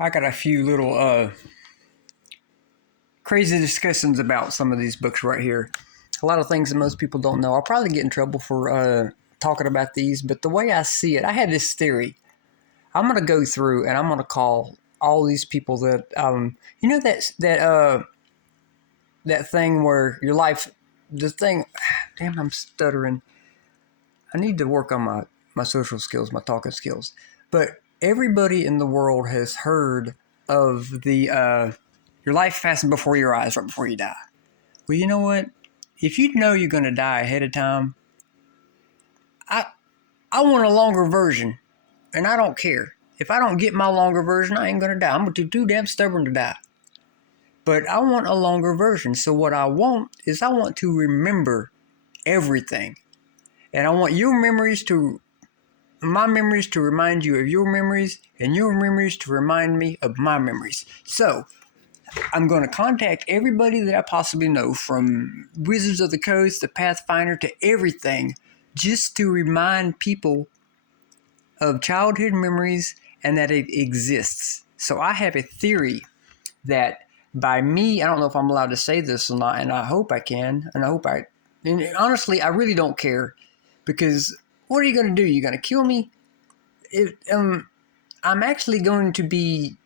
I got a few little crazy discussions about some of these books right here. A lot of things that most people don't know. I'll probably get in trouble for talking about these, but the way I see it, I have this theory. I'm gonna go through and I'm gonna call all these people that that thing where your life, the thing. Damn, I'm stuttering. I need to work on my social skills, my talking skills. But everybody in the world has heard of the your life passing before your eyes right before you die. Well, you know what? If you know you're going to die ahead of time, I I want a longer version, and I don't care. If I don't get my longer version, I ain't going to die. I'm too damn stubborn to die. But I want a longer version. So what I want is I want to remember everything. And I want my memories to remind you of your memories, and your memories to remind me of my memories. So I'm going to contact everybody that I possibly know, from Wizards of the Coast to Pathfinder to everything, just to remind people of childhood memories and that it exists. So I have a theory that by me, I don't know if I'm allowed to say this or not, and I hope I can, and honestly, I really don't care, because what are you going to do? You're going to kill me? I'm actually going to be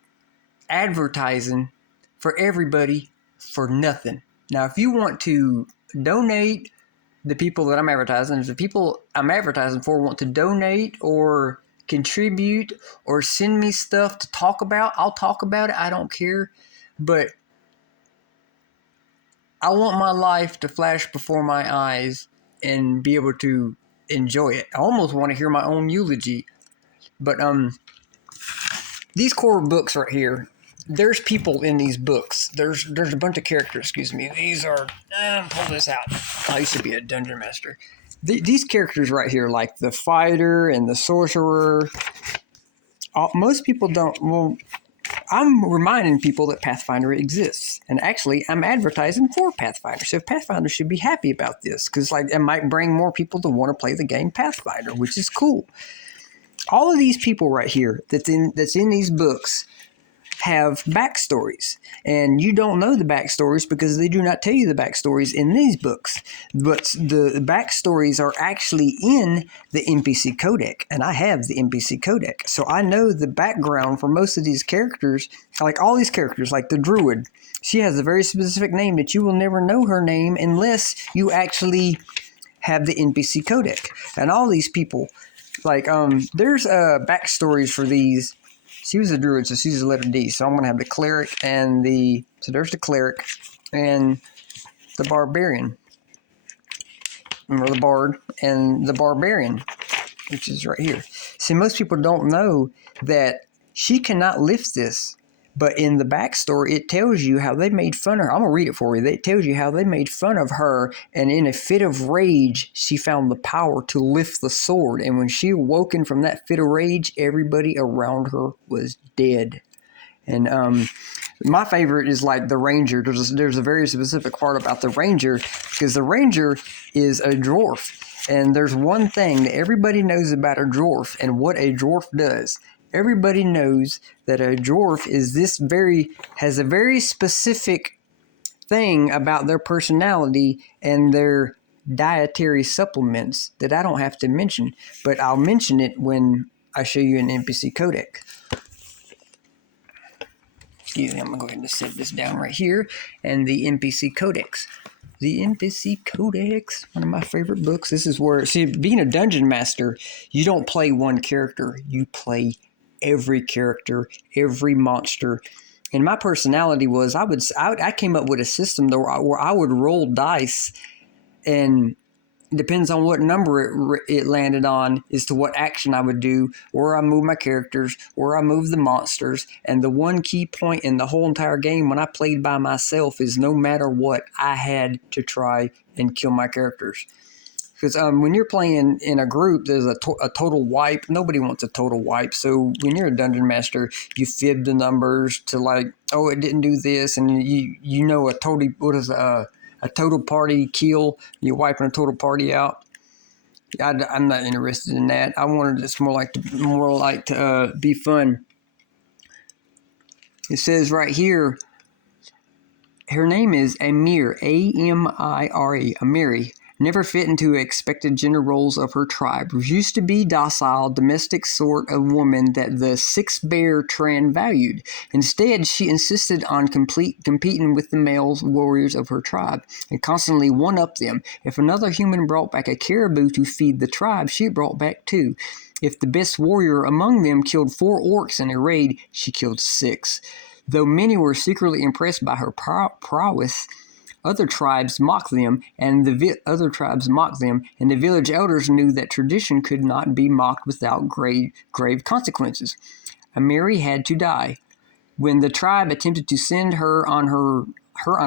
advertising for everybody for nothing. Now, if you want to donate, the people that I'm advertising, if the people I'm advertising for want to donate or contribute or send me stuff to talk about, I'll talk about it. I don't care. But I want my life to flash before my eyes and be able to enjoy it. I almost want to hear my own eulogy. But these core books right here, there's people in these books. There's a bunch of characters, excuse me. These are, pull this out. I used to be a dungeon master. These characters right here, like the fighter and the sorcerer, most people don't, well, I'm reminding people that Pathfinder exists. And actually, I'm advertising for Pathfinder. So Pathfinder should be happy about this, because it might bring more people to want to play the game Pathfinder, which is cool. All of these people right here that's in these books have backstories, and you don't know the backstories because they do not tell you the backstories in these books. But the backstories are actually in the NPC codec, and I have the NPC codec, so I know the background for most of these characters. Like all these characters, like the druid, she has a very specific name that you will never know her name unless you actually have the NPC codec. And all these people, there's backstories for these. She was a druid, so she's a letter D. So I'm going to have the cleric and so there's the cleric and the barbarian. Or the bard and the barbarian, which is right here. See, most people don't know that she cannot lift this. But in the backstory, it tells you how they made fun of her. I'm going to read it for you. It tells you how they made fun of her, and in a fit of rage, she found the power to lift the sword. And when she awoken from that fit of rage, everybody around her was dead. And my favorite is like the ranger. There's a very specific part about the ranger, because the ranger is a dwarf. And there's one thing that everybody knows about a dwarf and what a dwarf does. Everybody knows that a dwarf has a very specific thing about their personality and their dietary supplements that I don't have to mention, but I'll mention it when I show you an NPC codec. Excuse me, I'm going to go ahead and set this down right here, and the NPC codex. The NPC Codex, one of my favorite books. This is where, see, being a dungeon master, you don't play one character, you play every character, every monster. And my personality was, I came up with a system where I would roll dice, and it depends on what number it landed on as to what action I would do, where I move my characters, where I move the monsters. And the one key point in the whole entire game when I played by myself is no matter what, I had to try and kill my characters. Because when you're playing in a group, there's a total wipe. Nobody wants a total wipe. So when you're a dungeon master, you fib the numbers to it didn't do this. And you know a total party kill. You're wiping a total party out. I'm not interested in that. I wanted it's more like to be fun. It says right here, her name is Amir, A-M-I-R-E, Amiri. Never fit into expected gender roles of her tribe. Used to be docile, domestic sort of woman that the Six Bear Tran valued. Instead, she insisted on competing with the male warriors of her tribe and constantly one-upped them. If another human brought back a caribou to feed the tribe, she brought back 2. If the best warrior among them killed 4 orcs in a raid, she killed 6. Though many were secretly impressed by her prowess, other tribes mocked them, and the village elders knew that tradition could not be mocked without grave consequences. Amiri had to die. When the tribe attempted to send her on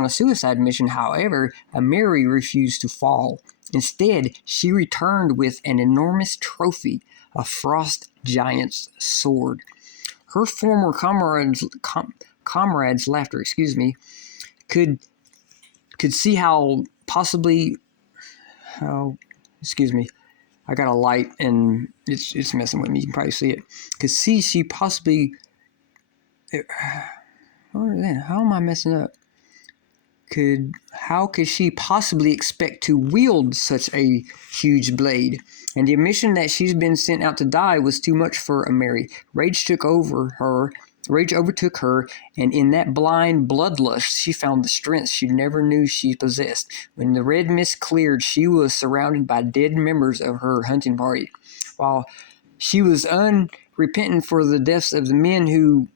a suicide mission, however, Amiri refused to fall. Instead, she returned with an enormous trophy, a frost giant's sword. Her former comrades' laughter, could see how I got a light and it's messing with me. You can probably see it. Could see she possibly. How am I messing up? How could she possibly expect to wield such a huge blade? And the admission that she's been sent out to die was too much for Amiri. Rage overtook her, and in that blind bloodlust, she found the strength she never knew she possessed. When the red mist cleared, she was surrounded by dead members of her hunting party. While she was unrepentant for the deaths of the men who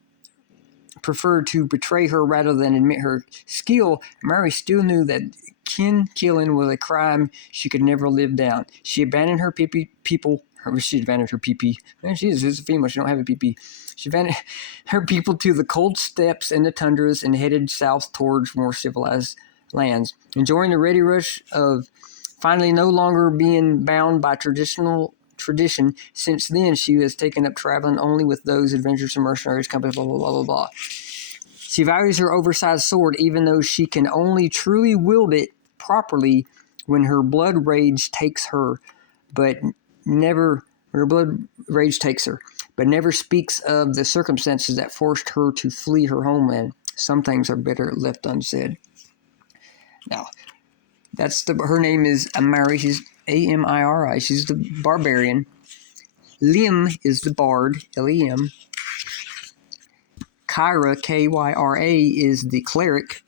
preferred to betray her rather than admit her skill, Mary still knew that kin killing was a crime she could never live down. She abandoned her people. She abandoned her PP. Man, she's a female. She don't have a PP. She abandoned her people to the cold steppes and the tundras and headed south towards more civilized lands, enjoying the ready rush of finally no longer being bound by tradition. Since then, she has taken up traveling only with those adventurous and mercenaries, companies, blah, blah, blah, blah, blah. She values her oversized sword, even though she can only truly wield it properly when her blood rage takes her, but never speaks of the circumstances that forced her to flee her homeland. Some things are better left unsaid. Now, her name is Amiri. She's Amiri. She's the barbarian. Lim is the bard, Lem. Kyra, Kyra, is the cleric.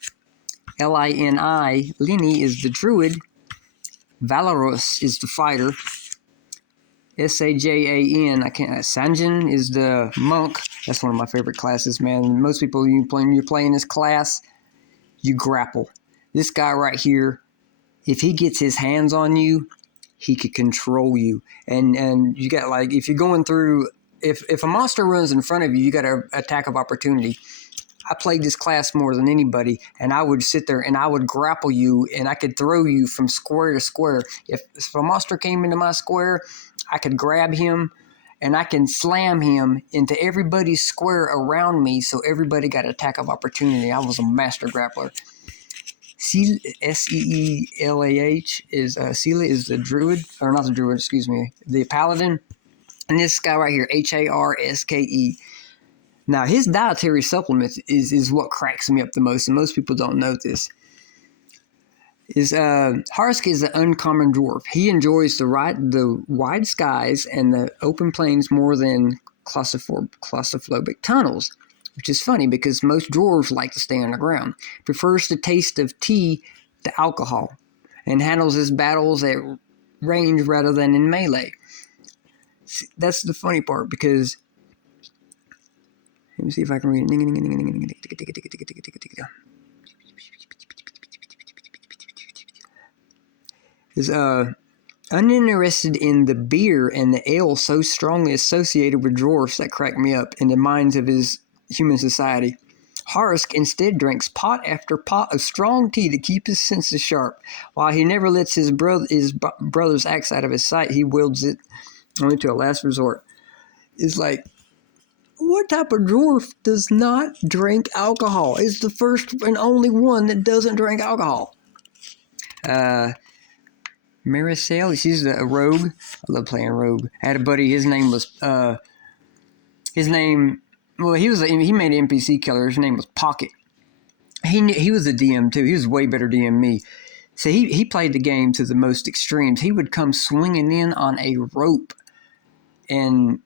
Lini is the druid. Valorous is the fighter. Sajan, Sanjin is the monk. That's one of my favorite classes, man. Most people, you're playing this class, you grapple. This guy right here, if he gets his hands on you, he could control you. And you got, like, if you're going through, if a monster runs in front of you, you got an attack of opportunity. I played this class more than anybody, and I would sit there and I would grapple you, and I could throw you from square to square. If a monster came into my square, I could grab him, and I can slam him into everybody's square around me, so everybody got an attack of opportunity. I was a master grappler. Seelah is Seelah is the druid, or not the druid, the paladin, and this guy right here, Harske. Now, his dietary supplement is what cracks me up the most, and most people don't know this. Harske is an uncommon dwarf. He enjoys the wide skies and the open plains more than claustrophobic tunnels, which is funny because most dwarves like to stay on the ground. Prefers the taste of tea to alcohol, and handles his battles at range rather than in melee. That's the funny part, because let me see if I can read it. Is uninterested in the beer and the ale so strongly associated with dwarfs that crack me up in the minds of his human society. Harsk instead drinks pot after pot of strong tea to keep his senses sharp. While he never lets his brother's axe out of his sight, he wields it only to a last resort. It's like, what type of dwarf does not drink alcohol? It's the first and only one that doesn't drink alcohol. Marisale, she's a rogue. I love playing rogue. I had a buddy, his name Well, he made an NPC killer. His name was Pocket. He was a DM too. He was way better DM than me. So he played the game to the most extremes. He would come swinging in on a rope, and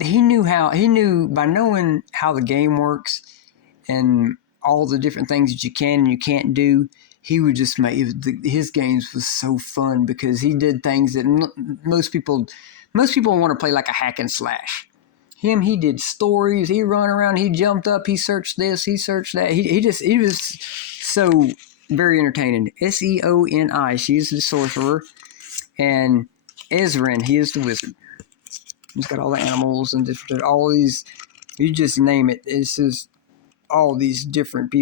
he knew by knowing how the game works and all the different things that you can and you can't do. He would just make his games was so fun because he did things that most people want to play like a hack and slash. He did stories. He run around. He jumped up. He searched this. He searched that. He was so very entertaining. Seoni. She's the sorcerer, and Ezrin. He is the wizard. He's got all the animals and different all these. You just name it. It's just all these different people.